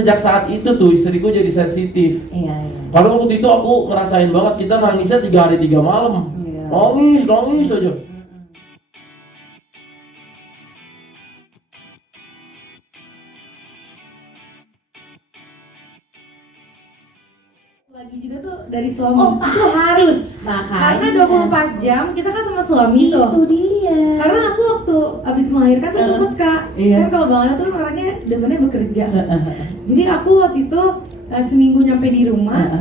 sejak saat itu tuh istriku jadi sensitif. Iya. Karena waktu itu aku ngerasain banget kita nangisnya 3 hari 3 malam. Iya. Nangis aja. Lagi juga tuh dari suami. Oh, itu harus. Makanya. Karena 24 jam kita kan sama suami tuh. Itu dia. Karena aku waktu abis melahirkan tuh sempet Kak. Iya. Kan kalau Bang Ana tuh orangnya demennya bekerja. Jadi aku waktu itu seminggu nyampe di rumah.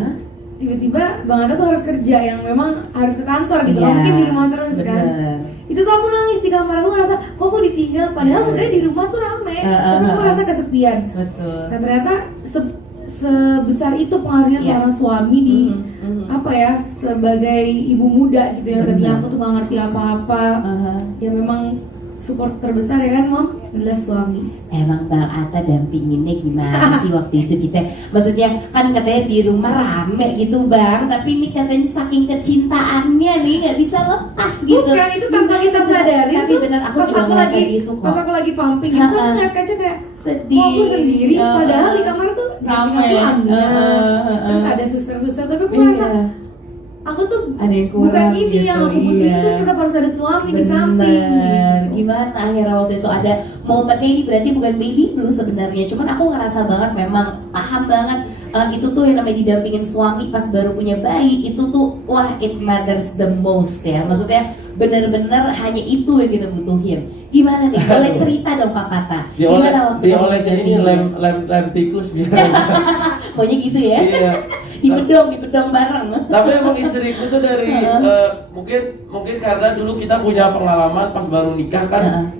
Tiba-tiba Bang Ana tuh harus kerja yang memang harus ke kantor gitu. Iya, Gak mungkin di rumah terus kan. bener. Itu tuh aku nangis di kamar, aku ngerasa kok aku ditinggal. Padahal sebenarnya di rumah tuh rame. Tapi aku ngerasa kesepian. Betul. Nah ternyata sebesar itu pengaruhnya seorang suami di apa ya, sebagai ibu muda gitu yang tadinya aku tuh gak ngerti apa-apa. Ya memang support terbesar ya kan Mom adalah suami. Emang Bang Atta dampinginnya gimana sih waktu itu kita? Maksudnya kan katanya di rumah rame gitu Bang, tapi ini katanya saking kecintaannya nih nggak bisa lepas gitu. Bukan, itu tanpa kita sadari. Tapi benar aku juga ngerasa gitu kok. Pas aku lagi pumping gitu, aku ngeliat kaca kayak sedih. kok aku sendiri, padahal di kamar tuh Rame. aku Amina. Terus ada suster-suster, tapi aku ngerasa aku tuh ada yang kurang bukan ini gitu, yang aku butuhin tuh kita harus ada suami di samping gitu. Gimana akhirnya waktu itu ada momennya, ini berarti bukan baby blue sebenarnya, cuman aku ngerasa banget memang paham banget itu tuh yang namanya didampingin suami pas baru punya bayi itu tuh wah it matters the most ya, maksudnya bener-bener hanya itu yang kita butuhin. Gimana nih, boleh cerita dong Pak Pata, gimana waktu Diolesin ini lem tikus biar maunya gitu ya. iya. di bedong bareng. Tapi emang istriku tuh dari mungkin karena dulu kita punya pengalaman pas baru nikah kan.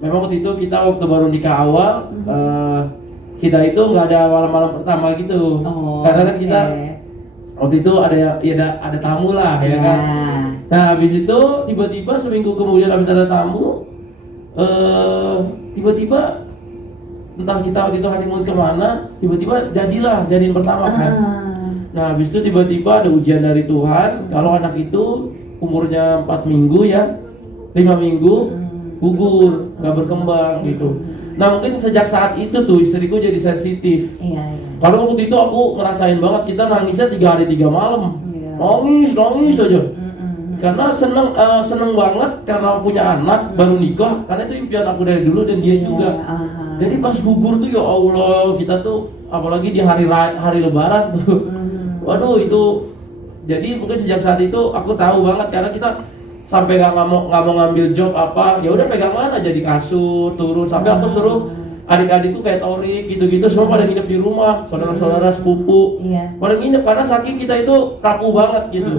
Memang waktu itu kita waktu baru nikah awal kita itu nggak ada malam-malam pertama gitu. Karena kan kita waktu itu ada tamu lah ya kan. Nah habis itu tiba-tiba seminggu kemudian habis ada tamu tiba-tiba entah kita waktu itu honeymoon kemana, tiba-tiba jadiin pertama kan. Nah habis itu tiba-tiba ada ujian dari Tuhan, kalau anak itu umurnya 4 minggu ya, 5 minggu gugur, nggak berkembang gitu. Nah mungkin sejak saat itu tuh istriku jadi sensitif. Karena waktu itu aku ngerasain banget kita nangisnya 3 hari 3 malam. Nangis aja. Karena seneng banget karena punya anak baru nikah, karena itu impian aku dari dulu dan dia juga. Jadi pas gugur tuh ya Allah, kita tuh apalagi di hari Lebaran tuh, waduh itu. Jadi mungkin sejak saat itu aku tahu banget karena kita sampai nggak mau ngambil job apa, ya udah pegang mana jadi kasur turun, sampai aku suruh adik-adikku kayak Torik gitu-gitu semua pada nginep di rumah, saudara-saudara sepupu pada nginep karena saking kita itu kaku banget gitu.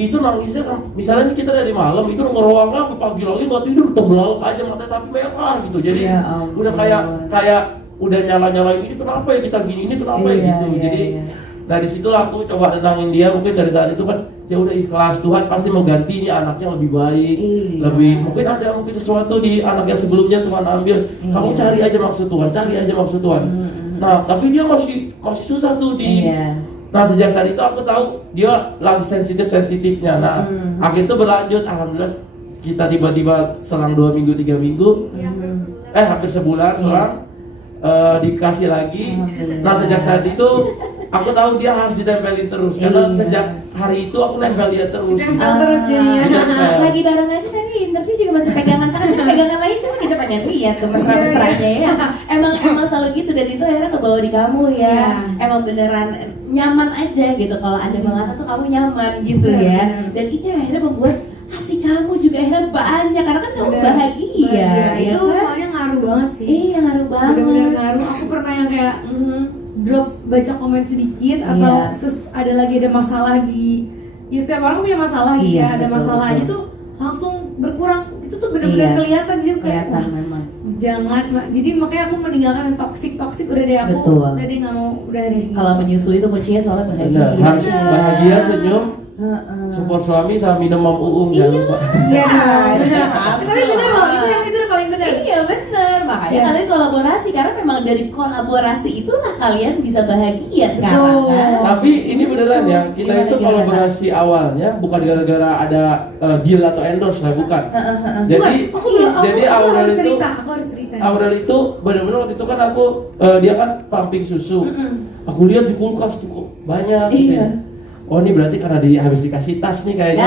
Itu nangisnya misalnya nih kita dari malam itu ngeruangnya ke pagi lagi nggak tidur, terbelalak aja mata tapi merah gitu. Jadi udah kayak udah nyala ini kenapa ya kita gini, ini kenapa ya gitu. Jadi dari situlah aku coba tenangin dia. Mungkin dari saat itu kan ya udah ikhlas, Tuhan pasti mau ganti ini anaknya lebih baik, lebih mungkin ada sesuatu di anak yang sebelumnya Tuhan ambil. Kamu cari aja maksud Tuhan. Nah tapi dia masih susah tuh di. Nah sejak saat itu aku tahu dia lagi sensitifnya. Nah akhirnya itu berlanjut, alhamdulillah kita tiba-tiba selang 2 minggu 3 minggu, hampir sebulan selang dikasih lagi. Nah sejak saat itu aku tahu dia harus ditempelin terus karena sejak hari itu aku nempel dia terus. Terus jadinya. Lagi bareng aja tadi interview juga masih pegangan tangan, pegangan lain cuma kita pengen lihat tuh mesra-mesranya ya. Emang selalu gitu dan itu akhirnya kebawa di kamu ya. Emang beneran nyaman aja gitu kalau ada Bang Atta tuh kamu nyaman gitu ya. Dan itu akhirnya membuat kasih kamu juga akhirnya banyak karena kan kamu bahagia. Itu soalnya ngaruh banget sih. Iya ngaruh banget. Bener-bener ngaruh. Aku pernah yang kayak drop baca komen sedikit atau ada lagi ada masalah di, ya setiap orang punya masalah gitu ya, ada masalah aja tuh langsung berkurang. Itu tuh benar-benar kelihatan, jadi kayak memang. Jangan, jadi makanya aku meninggalkan yang toksik udah deh aku. Udah deh nggak mau, udah deh. Kalau menyusui itu kuncinya soalnya bahagia. Harus bahagia, senyum, support suami sama minum jangan lupa. Iya. Tapi benar loh, itu udah paling benar. Iya benar, makanya makanya kalian kolaborasi karena memang dari kolaborasi itulah kalian bisa bahagia sekarang kan. Tapi ini beneran ya, kita Gimana, itu gimana? kolaborasi awalnya bukan gara-gara ada deal atau endorse lah, bukan. Jadi jadi Aurel harus itu cerita, aku harus cerita. Aurel itu benar-benar waktu itu kan aku dia kan pumping susu. Aku lihat di kulkas tuh kok banyak gitu ya. Oh ini berarti karena habis dikasih tas nih kayaknya.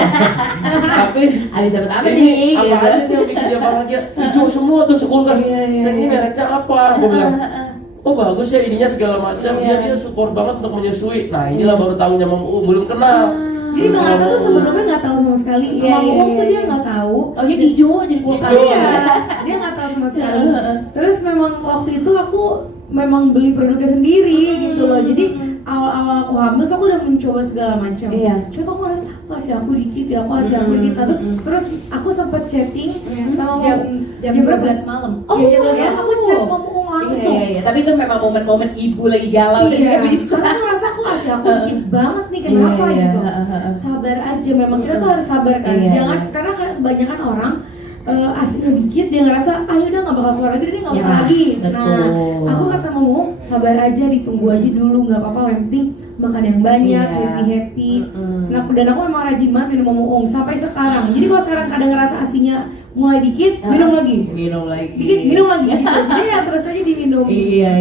Tapi Habis dapat apa ini nih? apa Gitu. aja nih yang bikin dia bahagia? Hijau semua tuh sekulkas. Saya ini mereknya apa? Aku bilang, oh bagus ya ininya segala macam. Dia support banget untuk menyusui. Nah inilah baru tahunya Mama belum kenal. Jadi Bang Ata tuh sebelumnya nggak tahu sama sekali. Iya, Mama iya, tuh iya. dia nggak tahu. Oh jadi hijau jadi kulkas Hijau. ya. Dia nggak tahu sama sekali. Terus memang waktu itu aku memang beli produknya sendiri gitu loh. Jadi awal-awal aku hamil tuh aku udah mencoba segala macam. Iya. Cuma aku ngerasa aku kasih aku dikit ya, aku kasih aku dikit. Nah, terus aku sempat chatting sama jam 12 malam. Oh, Ya, jam 12 iya. malam aku chat Mama Ung langsung. Iya. Tapi itu memang momen-momen ibu lagi galau dan Iya, nggak bisa. karena aku ngerasa aku kasih aku dikit banget nih, kenapa Iya, gitu. iya. Sabar aja, memang kita tuh harus sabar kan. Iya, Jangan iya. karena kan kebanyakan orang aslinya dikit dia ngerasa ah udah nggak bakal keluar lagi, dia nggak usah Ya, lagi. betul. Nah, aku kata Momo sabar aja, ditunggu aja dulu, nggak apa-apa, yang penting makan yang banyak, Iya. happy. Nah, dan aku memang rajin banget minum Momo sampai sekarang. Jadi kalau sekarang kadang ngerasa asinya mulai dikit, minum lagi. Minum lagi. Dikit minum lagi gitu. Jadi ya terus aja diminum. Iya.